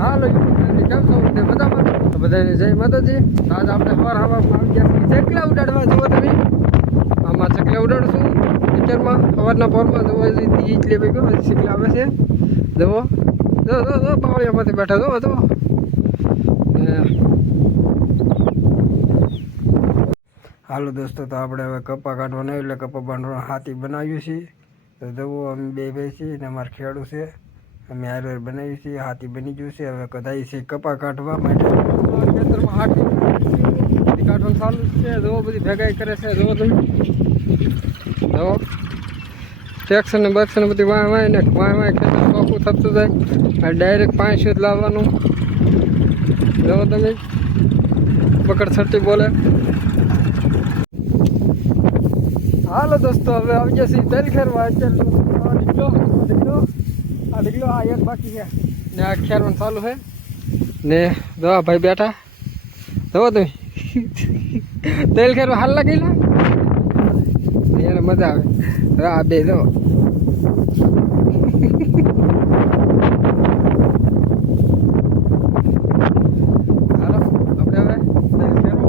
હાલો કેમ છો તે બધામાં તો બધાને જય માતાજી. આજ આપણે હવામાં આવી ગયા ચકલા ઉડાડવા જુઓ તમે. આમાં ચકલા ઉડાડશું પિક્ચરમાં સવારના પોરમાં જુઓ ઈ જ લેવી ગયો ચકલા આવે છે જુઓ જો બાવળિયામાંથી બેઠા જુઓ જુઓ. હાલો દોસ્તો, તો આપણે હવે કપા કાઢવાનો એટલે કપા બાંધવાનો હાથી બનાવ્યું છે. તો જુઓ અમે બે ભાઈ છીએ ને અમારે ખેડૂ છે, અમે હારવાર બનાવી છીએ. હાથી બની ગયું છે. હવે કદાઈ છે કપા કાઢવા માટે ખેતરમાં હાથી કાઢવાનું ચાલુ છે. જુઓ બધી ભેગાઈ કરે છે. જુઓ તમે જુઓ ટેક્શન ને બક્શન બધી વાય ખેતર ચોખ્ખું થતું જાય. ડાયરેક્ટ પાણી સુધી લાવવાનું. જુઓ તમે પકડ છટ્ટી બોલે. હાલો દોસ્તો, હવે આવી જશે તેલ ખેરવા. આ દીકલો આ એક બાકી છે ને આ ખેરવાનું ચાલુ છે ને. દવા ભાઈ બેઠા જવો તમે તેલ ખેરવા હાલ લાગેલા એને મજા આવે. આ બે જવો હાલો આપણે હવે તેલ ખેરવા.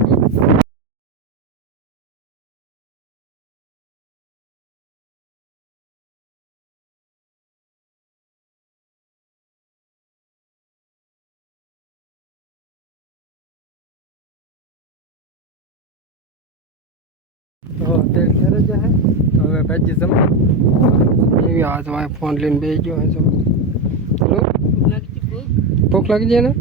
તો તેલ ખેરે છે. તો હવે ભાજી જમવા એવી આ તો ફોન લઈને બેસી ગયો છે. ચલો ભૂખ લાગી જાય ને.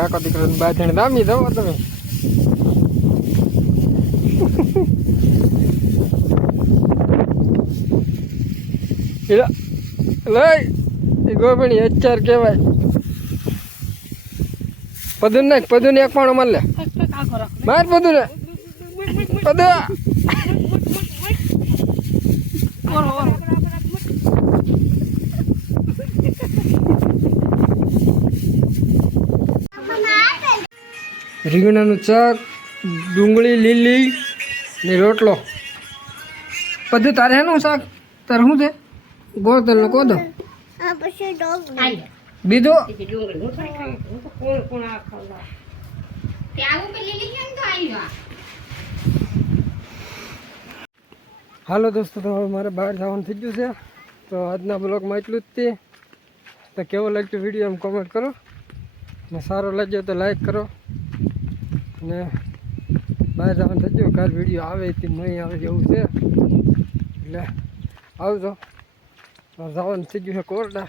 કાકો દીકરો બાજણ દામી દો તમે. લઈ ગોબણી અત્યાર કહેવાય. પદુન નાખ, પદુન એક પાણો માર લે માર પદું ને પદ. રીંગણાનું શાક, ડુંગળી લીલી ને રોટલો. બધું તારે હેનું શાક તારે શું છે? ગોળતલનો કોદો બીજો. હાલો દોસ્તો, તો હવે મારે બહાર જવાનું થઈ ગયું છે. તો આજના બ્લોગમાં એટલું જ તે. તો કેવો લાગ્યો વિડીયો એમ કોમેન્ટ કરો ને સારો લાગ્યો તો લાઈક કરો. ને બહાર જવાનું થઈ ગયું. કાલ વિડીયો આવે તે નહીં આવે એવું છે એટલે આવજો. જવાનું થઈ ગયું છે કોરડા.